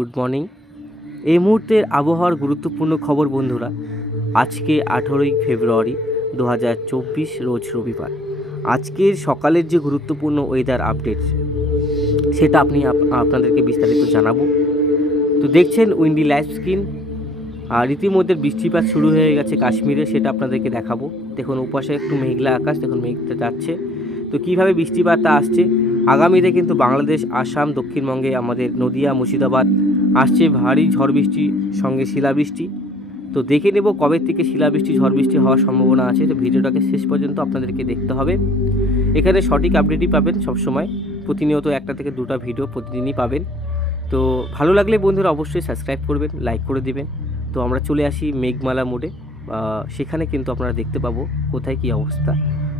Good morning. এই মুহূর্তের আবহাওয়ার গুরুত্বপূর্ণ খবর বন্ধুরা। আজকে 18ই ফেব্রুয়ারি 2024 রোজ রবিবার। আজকের সকালের যে গুরুত্বপূর্ণ ওয়েদার আপডেট সেটা আপনাদেরকে বিস্তারিত জানাবো। তো দেখছেন উইন্ডি লাইভ স্ক্রিন। আর রীতিমধ্যে বৃষ্টিপাত শুরু হয়ে গেছে কাশ্মীরে, সেটা আপনাদেরকে দেখাবো। দেখুন ওপাশে একটু মেঘলা আকাশ, দেখুন মেঘটা যাচ্ছে। তো কীভাবে বৃষ্টিপাতটা আসছে আগামীতে কিন্তু বাংলাদেশ, আসাম, দক্ষিণবঙ্গে আমাদের নদিয়া, মুর্শিদাবাদ আসছে ভারী ঝড় বৃষ্টি সঙ্গে শিলাবৃষ্টি। তো দেখে নেব কবে থেকে শিলাবৃষ্টি ঝড় বৃষ্টি হওয়ার সম্ভাবনা আছে। তো ভিডিওটাকে শেষ পর্যন্ত আপনাদেরকে দেখতে হবে। এখানে সঠিক আপডেটই পাবেন সবসময়, প্রতিনিয়ত একটা থেকে দুটো ভিডিও প্রতিদিনই পাবেন। তো ভালো লাগলে বন্ধুরা অবশ্যই সাবস্ক্রাইব করবেন, লাইক করে দিবেন। তো আমরা চলে আসি মেঘমালা মোডে। সেখানে কিন্তু আপনারা দেখতে পাবো কোথায় কী অবস্থা,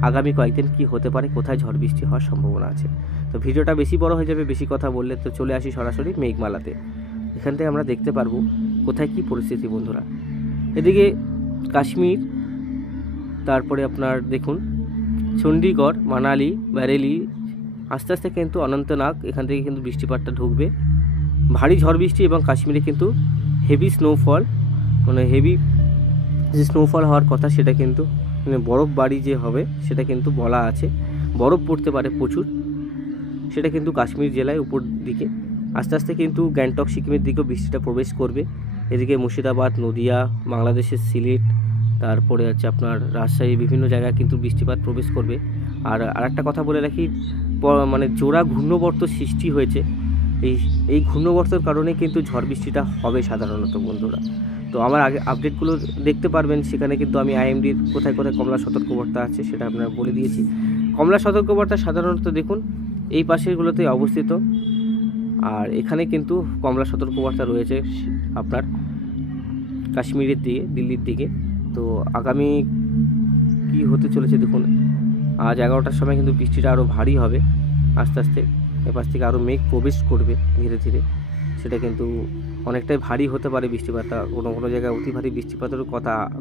আগামী কয়েকদিন কি হতে পারে, কোথায় ঝড় বৃষ্টি হওয়ার সম্ভাবনা আছে। তো ভিডিওটা বেশি বড় হয়ে যাবে বেশি কথা বললে। তো চলে আসি সরাসরি মেঘমালাতে। এখান থেকে আমরা দেখতে পারবো কোথায় কি পরিস্থিতি বন্ধুরা। এদিকে কাশ্মীর, তারপরে আপনার দেখুন চণ্ডীগড়, মানালি, ব্যারেলি, আস্তে আস্তে কিন্তু অনন্তনাগ, এখান থেকে কিন্তু বৃষ্টিপাতটা ঢুকবে। ভারী ঝড় বৃষ্টি এবং কাশ্মীরে কিন্তু হেভি স্নোফল, মানে হেভি যে স্নোফল হওয়ার কথা সেটা কিন্তু বরফ বাড়ি যে হবে সেটা কিন্তু বলা আছে। বরফ পড়তে পারে প্রচুর, সেটা কিন্তু কাশ্মীর জেলায় উপর দিকে। আস্তে আস্তে কিন্তু গ্যাংটক, সিকিমের দিকেও বৃষ্টিটা প্রবেশ করবে। এদিকে মুর্শিদাবাদ, নদিয়া, বাংলাদেশের সিলেট, তারপরে আছে আপনার রাজশাহী, বিভিন্ন জায়গায় কিন্তু বৃষ্টিপাত প্রবেশ করবে। আর আরেকটা কথা বলে রাখি, মানে জোড়া ঘূর্ণবর্ত সৃষ্টি হয়েছে। এই ঘূর্ণবর্তের কারণে কিন্তু ঝড় বৃষ্টিটা হবে সাধারণত বন্ধুরা। তো আমার আগে আপডেটগুলো দেখতে পারবেন, সেখানে কিন্তু আমি আইএমডির কোথায় কোথায় কমলা সতর্কবার্তা আছে সেটা আপনারা বলে দিয়েছি। কমলা সতর্কবার্তা সাধারণত দেখুন এই পাশেরগুলোতে অবস্থিত, আর এখানে কিন্তু কমলা সতর্কবার্তা রয়েছে আপনার কাশ্মীরের দিকে, দিল্লির দিকে। তো আগামী কি হতে চলেছে দেখুন, আজ 11টার সময় কিন্তু বৃষ্টিটা আরও ভারী হবে। আস্তে আস্তে এপাশ থেকে আরও মেঘ প্রবেশ করবে ধীরে ধীরে, সেটা কিন্তু অনেকটাই ভারী হতে পারে বৃষ্টিপাতটা। কোনো কোনো জায়গায় অতি ভারী বৃষ্টিপাতেরও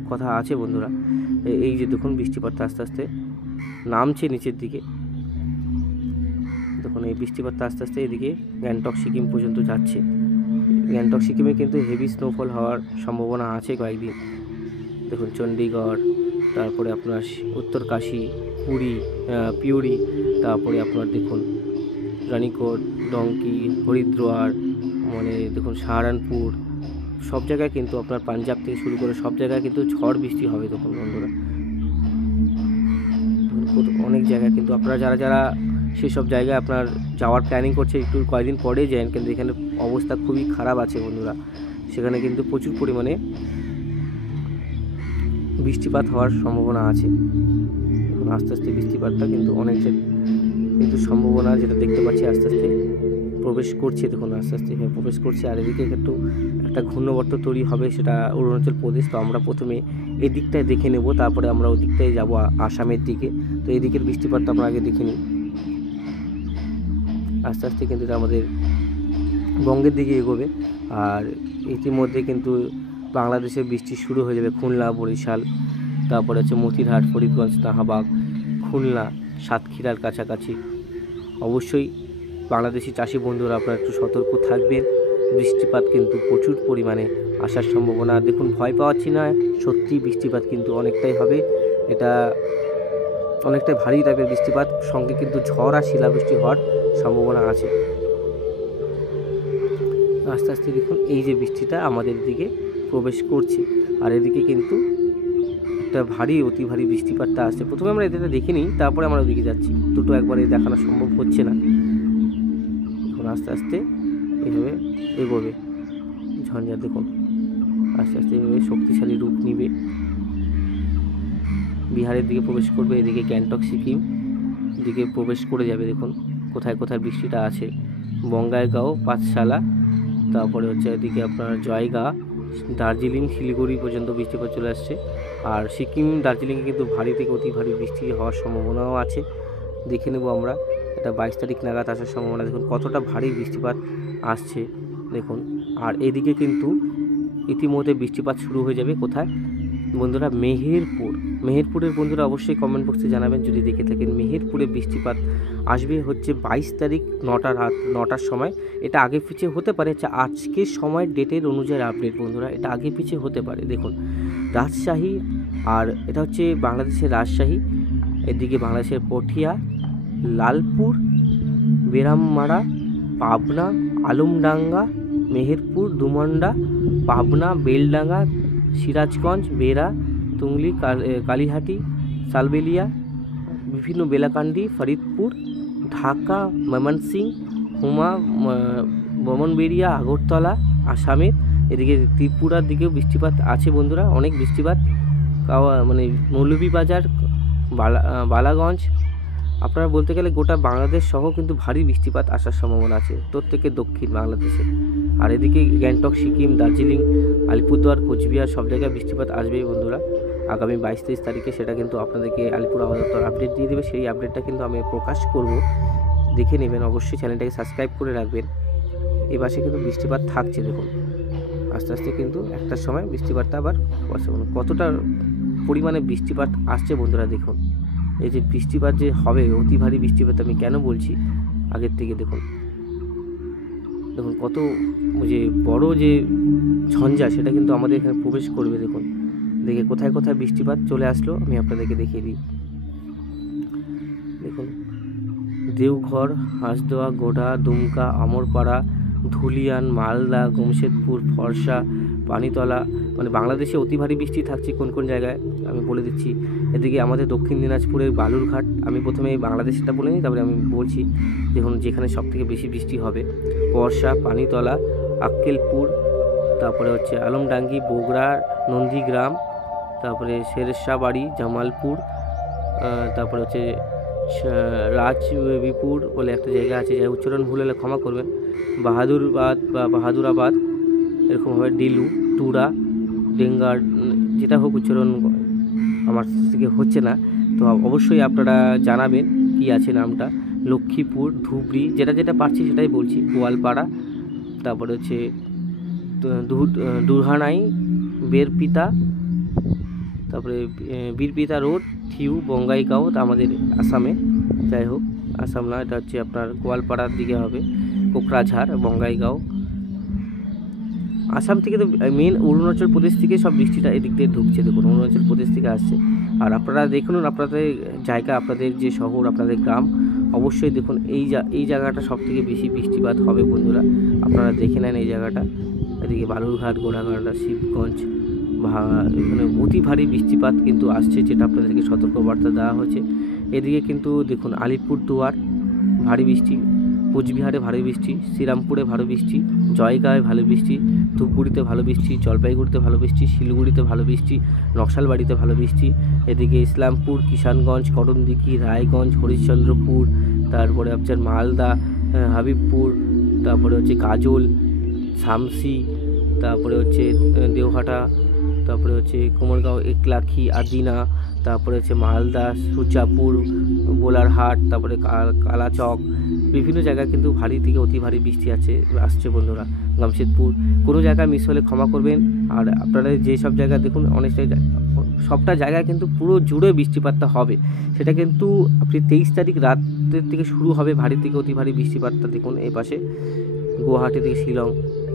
কথা আছে বন্ধুরা। এই যে দেখুন বৃষ্টিপাতটা আস্তে আস্তে নামছে নিচের দিকে। দেখুন এই বৃষ্টিপাতটা আস্তে আস্তে এদিকে গ্যাংটক, সিকিম পর্যন্ত যাচ্ছে। গ্যাংটক, সিকিমে কিন্তু হেভি স্নোফল হওয়ার সম্ভাবনা আছে কয়েকদিন। দেখুন চণ্ডীগড়, তারপরে আপনার উত্তরকাশী, পিউরি, তারপরে আপনার দেখুন রানীকোট, ডঙ্কি, হরিদ্বার, মানে দেখুন সাহারানপুর, সব জায়গায় কিন্তু আপনার পাঞ্জাব থেকে শুরু করে সব জায়গায় কিন্তু ঝড় বৃষ্টি হবে তখন বন্ধুরা। অনেক জায়গায় কিন্তু আপনারা যারা সেই সব জায়গায় আপনার যাওয়ার প্ল্যানিং করছে একটু কয়েকদিন পরেই যান, কিন্তু এখানে অবস্থা খুবই খারাপ আছে বন্ধুরা। সেখানে কিন্তু প্রচুর পরিমাণে বৃষ্টিপাত হওয়ার সম্ভাবনা আছে। এখন আস্তে আস্তে বৃষ্টিপাতটা কিন্তু অনেকটা কিন্তু সম্ভাবনা যেটা দেখতে পাচ্ছি আস্তে আস্তে প্রবেশ করছে। দেখুন আস্তে আস্তে প্রবেশ করছে। আর এদিকে একটু একটা ঘূর্ণবর্ত তৈরি হবে, সেটা অরুণাচল প্রদেশ। তো আমরা প্রথমে এই দিকটায় দেখে নেব, তারপরে আমরা ওই দিকটায় যাবো আসামের দিকে। তো এই দিকের বৃষ্টিপাতটা আমরা আগে দেখে নিই। আস্তে আস্তে কিন্তু এটা আমাদের বঙ্গের দিকে এগোবে। আর ইতিমধ্যে কিন্তু বাংলাদেশে বৃষ্টি শুরু হয়ে যাবে। খুলনা, বরিশাল, তারপরে হচ্ছে মতিরহাট, ফরিদগঞ্জ, নাহাবাগ, খুলনা, সাতক্ষীরার কাছাকাছি। অবশ্যই বাংলাদেশি চাষি বন্ধুরা আপনারা একটু সতর্ক থাকবেন। বৃষ্টিপাত কিন্তু প্রচুর পরিমাণে আসার সম্ভাবনা। দেখুন ভয় পাওয়াচ্ছি না, সত্যি বৃষ্টিপাত কিন্তু অনেকটাই হবে। এটা অনেকটাই ভারী টাইপের বৃষ্টিপাত, সঙ্গে কিন্তু ঝড় আর শিলাবৃষ্টি হওয়ার সম্ভাবনা আছে। আস্তে আস্তে দেখুন এই যে বৃষ্টিটা আমাদের দিকে প্রবেশ করছে। আর এদিকে কিন্তু একটা অতি ভারী বৃষ্টিপাতটা আসছে। প্রথমে আমরা এদিকে দেখে নিই, তারপরে আমরা ওদিকে যাচ্ছি। দুটো একবারে দেখানো সম্ভব হচ্ছে না। এখন আস্তে আস্তে এইভাবে এগোবে ঝঞ্ঝা। দেখুন আস্তে আস্তে এভাবে শক্তিশালী রূপ নিবে, বিহারের দিকে প্রবেশ করবে। এদিকে গ্যাংটক, সিকিম দিকে প্রবেশ করে যাবে। দেখুন কোথায় কোথায় বৃষ্টিটা আছে, বঙ্গাইগাঁও, পাঠশালা, তারপরে হচ্ছে এদিকে আপনার জয়গা, দার্জিলিং, শিলিগুড়ি পর্যন্ত বৃষ্টিপাত চলে আসছে। আর সিকিম, দার্জিলিংয়ে কিন্তু ভারী থেকে অতি ভারী বৃষ্টি হওয়ার সম্ভাবনাও আছে। দেখে নেব আমরা, এটা 22 তারিখ নাগাদ আসার সম্ভাবনা। দেখুন কতটা ভারী বৃষ্টিপাত আসছে দেখুন। আর এদিকে কিন্তু ইতিমধ্যে বৃষ্টিপাত শুরু হয়ে যাবে কোথায়, বন্ধুরা মেহেরপুরের বন্ধুরা অবশ্যই কমেন্ট বক্সে জানাবেন যদি দেখে থাকেন। মেহেরপুরে বৃষ্টিপাত আসবে হচ্ছে 22 তারিখ 9টার সময়। এটা আগে পিছিয়ে হতে পারে, আজকের সময় ডেটের অনুযায়ী আপডেট বন্ধুরা, এটা আগে পিছিয়ে হতে পারে। দেখুন রাজশাহী, আর এটা হচ্ছে বাংলাদেশের রাজশাহী, এদিকে বাংলাদেশের পটিয়া, লালপুর, বেরামমারা, পাবনা, আলমডাঙ্গা, মেহেরপুর, ডুমন্ডা, পাবনা, বেলডাঙ্গা, সিরাজগঞ্জ, বেড়া, তুংলি, কালীহাটি, সালবেলিয়া, বিভিন্ন বেলাকান্দি, ফরিদপুর, ঢাকা, ময়মনসিংহ, হুমা, ব্রাহ্মণবাড়িয়া, আগরতলা, আসামের এদিকে ত্রিপুরার দিকেও বৃষ্টিপাত আছে বন্ধুরা, অনেক বৃষ্টিপাত। মানে মৌলভীবাজার, বালাগঞ্জ, আপনারা বলতে গেলে গোটা বাংলাদেশ সহ কিন্তু ভারী বৃষ্টিপাত আসার সম্ভাবনা আছে প্রত্যেকে দক্ষিণ বাংলাদেশে। আর এদিকে গ্যাংটক, সিকিম, দার্জিলিং, আলিপুরদুয়ার, কোচবিহার সব জায়গায় বৃষ্টিপাত আসবেই বন্ধুরা আগামী 22-23 তারিখে। সেটা কিন্তু আপনাদেরকে আলিপুর আবহাওয়া দপ্তর আপডেট দিয়ে দেবে, সেই আপডেটটা কিন্তু আমি প্রকাশ করব, দেখে নেবেন। অবশ্যই চ্যানেলটাকে সাবস্ক্রাইব করে রাখবেন। এই মাসে কিন্তু বৃষ্টিপাত থাকছে, দেখুন আস্তে আস্তে কিন্তু একটার সময় বৃষ্টিপাতটা আবার কতটা পরিমাণে বৃষ্টিপাত আসছে বন্ধুরা দেখুন। এই যে বৃষ্টিপাত যে হবে, অতি ভারী বৃষ্টিপাত আমি কেন বলছি আগের থেকে, দেখুন কত যে বড় যে ঝঞ্ঝা সেটা কিন্তু আমাদের এখানে প্রবেশ করবে। দেখুন দেখে কোথায় কোথায় বৃষ্টিপাত চলে আসলো আমি আপনাদেরকে দেখিয়ে দিই। দেখুন দেওঘর, হাঁসদোয়া, গোড়া, দুমকা, আমরপাড়া, ধুলিয়ান, মালদা, গমশেদপুর, ফরসা, পানিতলা, মানে বাংলাদেশে অতি ভারী বৃষ্টি থাকছে কোন কোন জায়গায় আমি বলে দিচ্ছি। এদিকে আমাদের দক্ষিণ দিনাজপুরের বালুরঘাট, আমি প্রথমে বাংলাদেশটা বলে নিই তারপরে আমি বলছি। দেখুন যেখানে সবথেকে বেশি বৃষ্টি হবে, ফরসা, পানিতলা, আক্কেলপুর, তারপরে হচ্ছে আলমডাঙ্গি, বগুড়া, নন্দীগ্রাম, তারপরে শেরশাহবাড়ি, জামালপুর, তারপরে হচ্ছে রাজবিপুর বলে একটা জায়গা আছে, যাই উচ্চারণ ভুল হলে ক্ষমা করবেন, বাহাদুরাবাদ এরকমভাবে, ডিলু, টুরা, ডেঙ্গার, যেটা হোক উচ্চারণ আমার থেকে হচ্ছে না, তো অবশ্যই আপনারা জানাবেন কি আছে নামটা। লক্ষ্মীপুর, ধুবড়ি, যেটা যেটা পারছি সেটাই বলছি, গোয়ালপাড়া, তারপরে হচ্ছে দুরহানাই, বেরপিতা, তারপরে বীরপিতা রোড, থিউ, বঙ্গাইগাঁও, তা আমাদের আসামে, যাই হোক আসাম না, এটা হচ্ছে আপনার গোয়ালপাড়ার দিকে হবে, কোকরাঝাড়, বঙ্গাইগাঁও। আসাম থেকে তো মেন অরুণাচল প্রদেশ থেকে সব বৃষ্টিটা এদিক দিয়ে ঢুকছে, দেখুন অরুণাচল প্রদেশ থেকে আসছে। আর আপনারা দেখুন আপনাদের জায়গা, আপনাদের যে শহর, আপনাদের গ্রাম, অবশ্যই দেখুন এই জায়গাটা সব থেকে বেশি বৃষ্টিপাত হবে বন্ধুরা, আপনারা দেখে নেন এই জায়গাটা। এদিকে বালুরঘাট, গোড়াঘাট, শিবগঞ্জ, মানে অতি ভারী বৃষ্টিপাত কিন্তু আসছে, যেটা আপনাদেরকে সতর্কবার্তা দেওয়া হয়েছে। এদিকে কিন্তু দেখুন আলিপুরদুয়ার ভারী বৃষ্টি, কোচবিহারে ভারী বৃষ্টি, শ্রীরামপুরে ভারী বৃষ্টি, জয়গাঁয়ে ভালো বৃষ্টি, ধূপগুড়িতে ভালো বৃষ্টি, জলপাইগুড়িতে ভালো বৃষ্টি, শিলিগুড়িতে ভালো বৃষ্টি, নকশালবাড়িতে ভালো বৃষ্টি, এদিকে ইসলামপুর, কিষানগঞ্জ, করণদিঘি, রায়গঞ্জ, হরিশ্চন্দ্রপুর, তারপরে আপনার মালদা, হাবিবপুর, তারপরে হচ্ছে গাজল, শামসি, তারপরে হচ্ছে দেওহাটা, তারপরে হচ্ছে কুমারগাঁও, একলাখি, আদিনা, তারপরে হচ্ছে মালদা, সুচাপুর, বোলারহাট, তারপরে কালাচক, বিভিন্ন জায়গায় কিন্তু ভারী থেকে অতি ভারী বৃষ্টি আসছে বন্ধুরা। জামশেদপুর, কোনো জায়গায় মিস হলে ক্ষমা করবেন। আর আপনারা যেসব জায়গায় দেখুন অনেকটাই সবটা জায়গায় কিন্তু পুরো জুড়ে বৃষ্টিপাতটা হবে, সেটা কিন্তু আপনি 23 তারিখ রাতের থেকে শুরু হবে ভারী থেকে অতি ভারী বৃষ্টিপাতটা। দেখুন এই পাশে গুয়াহাটি থেকে শিলং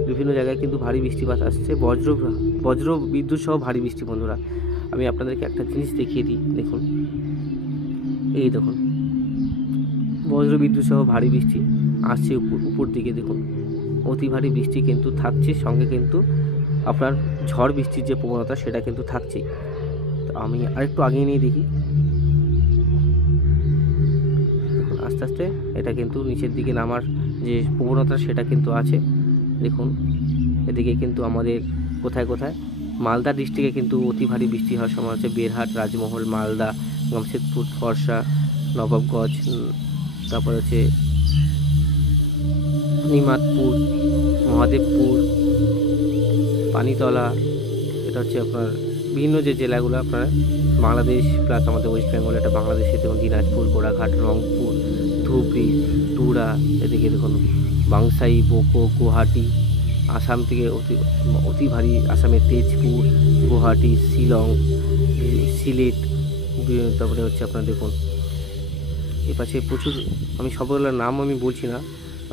বিভিন্ন জায়গায় কিন্তু ভারী বৃষ্টিপাত আসছে, বজ্র বিদ্যুৎ সহ ভারী বৃষ্টি বন্ধুরা। আমি আপনাদেরকে একটা জিনিস দেখিয়ে দিই, দেখুন এই দেখুন বজ্র বিদ্যুৎ সহ ভারী বৃষ্টি আসছে উপর দিকে, দেখুন অতি ভারী বৃষ্টি কিন্তু থাকছে, সঙ্গে কিন্তু আপনার ঝড় বৃষ্টির যে প্রবণতা সেটা কিন্তু থাকছেই। তো আমি আরেকটু আগিয়ে নিয়ে দেখি, দেখুন আস্তে আস্তে এটা কিন্তু নিচের দিকে নামার যে প্রবণতা সেটা কিন্তু আছে। দেখুন এদিকে কিন্তু আমাদের কোথায় কোথায় মালদা ডিস্ট্রিক্টে কিন্তু অতি ভারী বৃষ্টি হওয়ার সময় হচ্ছে বেরহাট, রাজমহল, মালদা, জামশেদপুর, ফরসা, নবাবগঞ্জ, তারপর হচ্ছে নিমাতপুর, মহাদেবপুর, পানিতলা, এটা হচ্ছে আপনার বিভিন্ন যে জেলাগুলো আপনার বাংলাদেশ প্লাস আমাদের ওয়েস্ট বেঙ্গল, এটা বাংলাদেশে দেখুন দিনাজপুর, গোড়াঘাট, রংপুর, ধুবড়ি, টুরা, এদিকে দেখুন বাংসাই, বোকো, গুয়াহাটি, আসাম থেকে অতি ভারী, আসামের তেজপুর, গুয়াহাটি, শিলং, সিলেট, তারপরে হচ্ছে আপনার দেখুন এপাশে প্রচুর, আমি সবগুলোর নাম আমি বলছি না,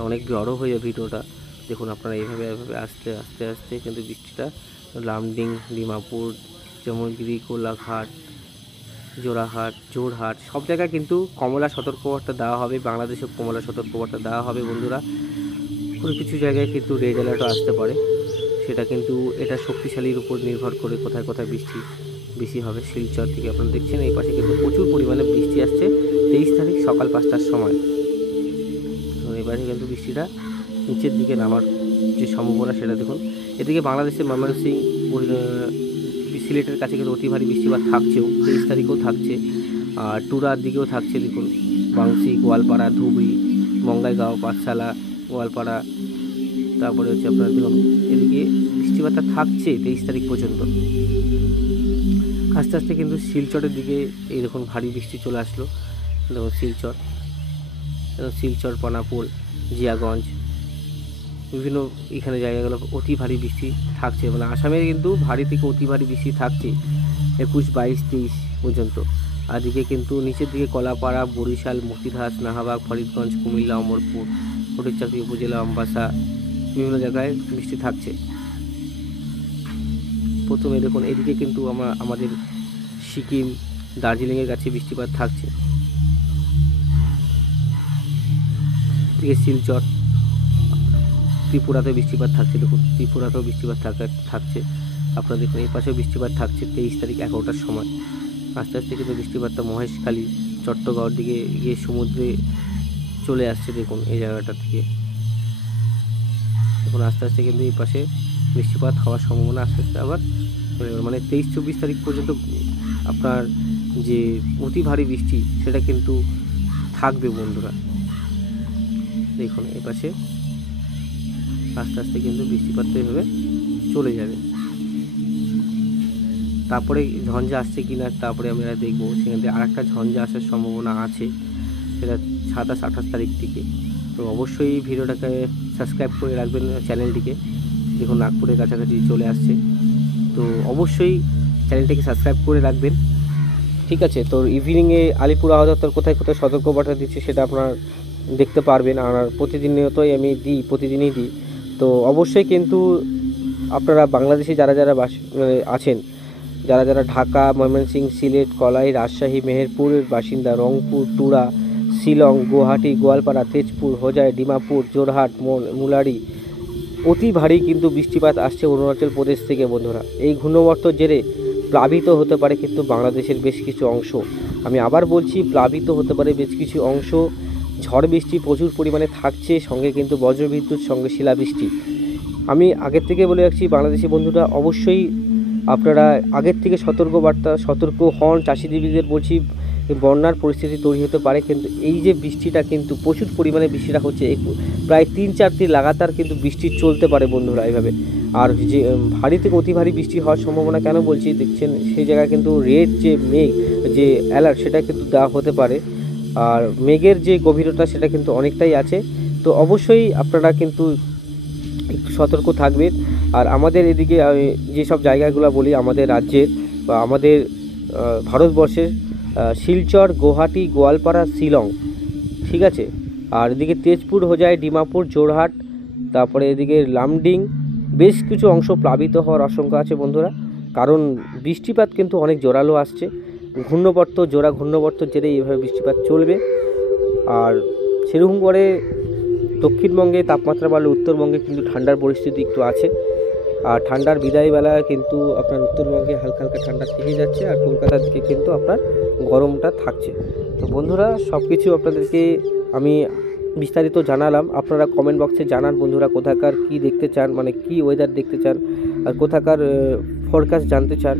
অনেক বড় হয়ে যায় ভিডিওটা। দেখুন আপনারা এইভাবে আস্তে আস্তে আস্তে কিন্তু বৃষ্টিটা লামডিং, ডিমাপুর, জামুইগুড়ি, কোলাঘাট, জোরহাট সব জায়গায় কিন্তু কমলা সতর্কবার্তা দেওয়া হবে, বাংলাদেশে কমলা সতর্কবার্তা দেওয়া হবে বন্ধুরা। কোনো কিছু জায়গায় কিন্তু রেড অ্যালার্টও আসতে পারে, সেটা কিন্তু এটা শক্তিশালীর উপর নির্ভর করে কোথায় কোথায় বৃষ্টি বেশি হবে। শিলচর থেকে আপনারা দেখছেন এই পাশে কিন্তু প্রচুর পরিমাণে বৃষ্টি আসছে 23 তারিখ সকাল 5টার সময়। এবারে কিন্তু বৃষ্টিটা নিচের দিকে নামার যে সম্ভাবনা সেটা দেখুন। এদিকে বাংলাদেশের ময়মনসিংহ, সিলেটের কাছে কিন্তু অতি ভারী বৃষ্টিপাত থাকছেও, 23 তারিখেও থাকছে, আর টুরার দিকেও থাকছে দেখুন, বাংসি, গোয়ালপাড়া, ধুবড়ি, বঙ্গাইগাঁও, পাঠশালা, গোয়ালপাড়া, তারপরে হচ্ছে আপনার দেখুন এদিকে বৃষ্টিপাতটা থাকছে 23 তারিখ পর্যন্ত। আস্তে আস্তে কিন্তু শিলচরের দিকে এই দেখুন ভারী বৃষ্টি চলে আসলো। দেখুন শিলচর, পানাপুর, জিয়াগঞ্জ, বিভিন্ন এখানে জায়গাগুলো অতি ভারী বৃষ্টি থাকছে, মানে আসামের কিন্তু ভারী থেকে অতি ভারী বৃষ্টি থাকছে 21, 22, 23 পর্যন্ত। আর দিকে কিন্তু নিচের দিকে কলাপাড়া, বরিশাল, মুক্তিধাস, নাহাবাগ, ফরিদগঞ্জ, কুমিল্লা, অমরপুর, ফটিকচাকি উপজেলা, আমবাসা, বিভিন্ন জায়গায় বৃষ্টি থাকছে। প্রথমে দেখুন এদিকে কিন্তু আমাদের সিকিম, দার্জিলিংয়ের কাছে বৃষ্টিপাত থাকছে। এদিকে শিলচর, ত্রিপুরাতে বৃষ্টিপাত থাকছে, দেখুন ত্রিপুরাতেও বৃষ্টিপাত থাকছে। আপনারা দেখুন এই পাশেও বৃষ্টিপাত থাকছে 23 তারিখ 11টার সময়। আস্তে আস্তে কিন্তু বৃষ্টিপাতটা মহেশখালী, চট্টগ্রামের দিকে গিয়ে সমুদ্রে চলে আসছে দেখুন এই জায়গাটা থেকে। দেখুন আস্তে আস্তে কিন্তু এই পাশে বৃষ্টিপাত হওয়ার সম্ভাবনা আস্তে আস্তে আবার মানে 23-24 তারিখ পর্যন্ত আপনার যে অতি ভারী বৃষ্টি সেটা কিন্তু থাকবে বন্ধুরা। দেখুন এই পাশে আস্তে আস্তে কিন্তু বৃষ্টিপাতটা এভাবে চলে যাবে। তারপরে ঝঞ্ঝা আসছে কিনা তারপরে আমরা দেখবো, সেখান থেকে আরেকটা ঝঞ্ঝা আসার সম্ভাবনা আছে, সেটা 27-28 তারিখ থেকে। তো অবশ্যই ভিডিওটাকে সাবস্ক্রাইব করে রাখবেন চ্যানেলটিকে। দেখুন নাগপুরের কাছাকাছি চলে আসছে, তো অবশ্যই চ্যানেলটিকে সাবস্ক্রাইব করে রাখবেন, ঠিক আছে। তো ইভিনিংয়ে আলিপুর আবহাওয়া দপ্তর কোথায় কোথায় সতর্কবার্তা দিচ্ছে সেটা আপনারা দেখতে পারবেন, আর প্রতিদিনই আমি প্রতিদিনই দিই। তো অবশ্যই কিন্তু আপনারা বাংলাদেশে যারা আছেন, যারা ঢাকা, ময়মনসিংহ, সিলেট, কলাই, রাজশাহী, মেহেরপুরের বাসিন্দা, রংপুর, টুরা, শিলং, গুয়াহাটি, গোয়ালপাড়া, তেজপুর, হোজাই, ডিমাপুর, জোরহাট, মুলারি অতি ভারী কিন্তু বৃষ্টিপাত আসছে অরুণাচল প্রদেশ থেকে বন্ধুরা। এই ঘূর্ণবর্তর জেরে প্লাবিত হতে পারে কিন্তু বাংলাদেশের বেশ কিছু অংশ। আমি আবার বলছি, প্লাবিত হতে পারে বেশ কিছু অংশ। ঝড় বৃষ্টি প্রচুর পরিমাণে থাকছে, সঙ্গে কিন্তু বজ্রবিদ্যুৎ, সঙ্গে শিলাবৃষ্টি। আমি আগের থেকে বলে রাখছি বাংলাদেশি বন্ধুরা, অবশ্যই আপনারা আগের থেকে সতর্ক হন। চাষিজীবীদের বলছি, বন্যার পরিস্থিতি তৈরি হতে পারে, কিন্তু এই যে বৃষ্টিটা কিন্তু প্রচুর পরিমাণে বৃষ্টিটা হচ্ছে, প্রায় 3-4 দিন লাগাতার কিন্তু বৃষ্টি চলতে পারে বন্ধুরা এইভাবে। আর যে ভারী থেকে অতি ভারী বৃষ্টি হওয়ার সম্ভাবনা কেন বলছি, দেখছেন সেই জায়গায় কিন্তু রেড যে মেঘ, যে অ্যালার্ট সেটা কিন্তু দেওয়া হতে পারে, আর মেঘের যে গভীরতা সেটা কিন্তু অনেকটাই আছে। তো অবশ্যই আপনারা কিন্তু একটু সতর্ক থাকবেন। আর আমাদের এদিকে যেসব জায়গাগুলো বলি আমাদের রাজ্যের বা আমাদের ভারতবর্ষের, শিলচর, গুয়াহাটি, গোয়ালপাড়া, শিলং, ঠিক আছে। আর এদিকে তেজপুর, হোজাই, ডিমাপুর, জোরহাট, তারপরে এদিকে লামডিং বেশ কিছু অংশ প্লাবিত হওয়ার আশঙ্কা আছে বন্ধুরা, কারণ বৃষ্টিপাত কিন্তু অনেক জোরালো আসছে। ঘূর্ণবর্ত জেরে এইভাবে বৃষ্টিপাত চলবে। আর সেরকম করে দক্ষিণবঙ্গে তাপমাত্রা বাড়লে উত্তরবঙ্গে কিন্তু ঠান্ডার পরিস্থিতি একটু আছে। আর ঠান্ডার বিদায়বেলা কিন্তু আপনার উত্তরবঙ্গে হালকা হালকা ঠান্ডা থেকে যাচ্ছে, আর কলকাতার দিকে কিন্তু আপনার গরমটা থাকছে। তো বন্ধুরা সব কিছু আপনাদেরকে আমি বিস্তারিত জানালাম। আপনারা কমেন্ট বক্সে জানান বন্ধুরা, কোথাকার কি দেখতে চান, মানে কি ওয়েদার দেখতে চান, আর কোথাকার ফরকাস্ট জানতে চান,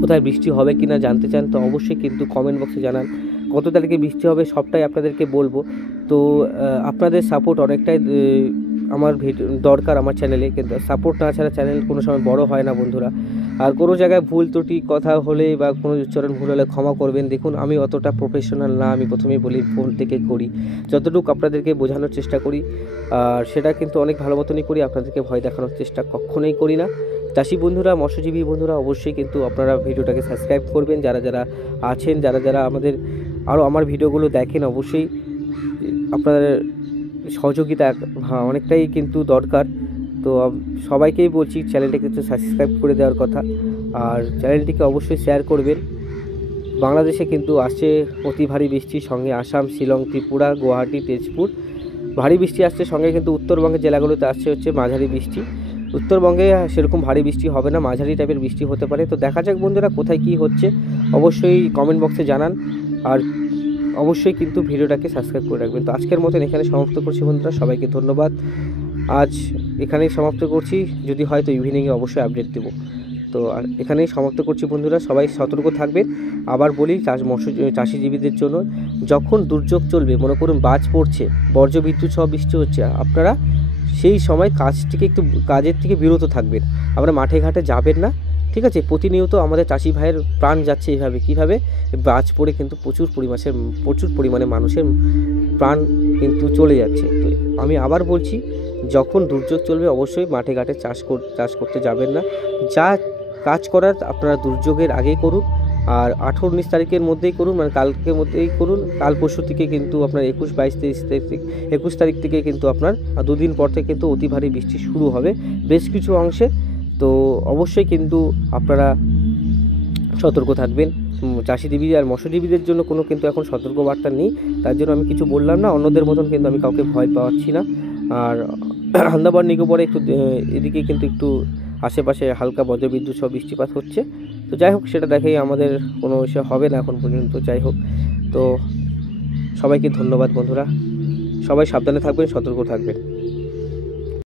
কোথায় বৃষ্টি হবে কি না জানতে চান। তো অবশ্যই কিন্তু কমেন্ট বক্সে জানান। কত তারিখে বৃষ্টি হবে সবটাই আপনাদেরকে বলবো। তো আপনাদের সাপোর্ট অনেকটাই আমার দরকার আমার চ্যানেলে, কিন্তু সাপোর্ট না ছাড়া চ্যানেল কোনো সময় বড় হয় না বন্ধুরা। আর কোনো জায়গায় ভুল ত্রুটি কথা হলে বা কোনো উচ্চারণ ভুল হলে ক্ষমা করবেন। দেখুন আমি অতটা প্রফেশনাল না, আমি প্রথমেই বলি ফোন থেকে করি, যতটুকু আপনাদেরকে বোঝানোর চেষ্টা করি আর সেটা কিন্তু অনেক ভালো মতনই করি, আপনাদেরকে ভয় দেখানোর চেষ্টা কখনোই করি না। চাষি বন্ধুরা, মৎস্যজীবী বন্ধুরা, অবশ্যই কিন্তু আপনারা ভিডিওটাকে সাবস্ক্রাইব করবেন, যারা যারা আছেন, যারা যারা আমাদের আরও আমার ভিডিওগুলো দেখেন, অবশ্যই আপনাদের সহযোগিতা অনেকটাই কিন্তু দরকার। তো সবাইকেই বলছি চ্যানেলটাকে একটু সাবস্ক্রাইব করে দেওয়ার কথা, আর চ্যানেলটিকে অবশ্যই শেয়ার করবেন। বাংলাদেশে কিন্তু আসছে অতি ভারী বৃষ্টি, সঙ্গে আসাম, শিলং, ত্রিপুরা, গুয়াহাটি, তেজপুর ভারী বৃষ্টি আসছে, সঙ্গে কিন্তু উত্তরবঙ্গের জেলাগুলোতে আসছে হচ্ছে মাঝারি বৃষ্টি। উত্তরবঙ্গে সেরকম ভারী বৃষ্টি হবে না, মাঝারি টাইপের বৃষ্টি হতে পারে। তো দেখা যাক বন্ধুরা কোথায় কী হচ্ছে, অবশ্যই কমেন্ট বক্সে জানান, আর অবশ্যই কিন্তু ভিডিওটাকে সাবস্ক্রাইব করে রাখবেন। তো আজকের মতন এখানে সমাপ্ত করছি বন্ধুরা, সবাইকে ধন্যবাদ। আজ এখানেই সমাপ্ত করছি, যদি হয় তো ইভিনিংয়ে অবশ্যই আপডেট দেবো। তো আর এখানেই সমাপ্ত করছি বন্ধুরা, সবাই সতর্ক থাকবেন। আবার বলি চাষিজীবীদের জন্য, যখন দুর্যোগ চলবে, মনে করুন বাজ পড়ছে, বজ্রবিদ্যুৎ সহ বৃষ্টি হচ্ছে, আপনারা সেই সময় কাজের থেকে বিরত থাকবেন। আমরা মাঠে ঘাটে যাবেন না, ঠিক আছে? প্রতিনিয়ত আমাদের চাষি ভাইয়ের প্রাণ যাচ্ছে এইভাবে, কীভাবে বাজ পড়ে কিন্তু প্রচুর পরিমাণে মানুষের প্রাণ কিন্তু চলে যাচ্ছে। তো আমি আবার বলছি, যখন দুর্যোগ চলবে অবশ্যই মাঠে ঘাটে চাষ করতে যাবেন না। যা কাজ করার আপনারা দুর্যোগের আগেই করুন, আর 18-19 তারিখের মধ্যেই করুন, মানে কালকের মধ্যেই করুন। কাল পরশু থেকে কিন্তু আপনার 21 তারিখ থেকে কিন্তু আপনার 2 দিন পর থেকে কিন্তু অতি ভারী বৃষ্টি শুরু হবে বেশ কিছু অংশে। তো অবশ্যই কিন্তু আপনারা সতর্ক থাকবেন। চাষিজীবী আর মৎস্যজীবীদের জন্য কোনো কিন্তু এখন সতর্কবার্তা নেই, তার জন্য আমি কিছু বললাম না। অন্যদের মতন কিন্তু আমি কাউকে ভয় পাচ্ছি না। আর আন্দামান নিকোবরে একটু এদিকে কিন্তু একটু আশেপাশে হালকা বজ্রবিদ্যুৎ সহ বৃষ্টিপাত হচ্ছে। তো যাই হোক, সেটা দেখেই আমাদের কোনো ইস্যু হবে না এখন পর্যন্ত। যাই হোক, তো সবাইকে ধন্যবাদ বন্ধুরা, সবাই সাবধানে থাকবেন, সতর্ক থাকবেন।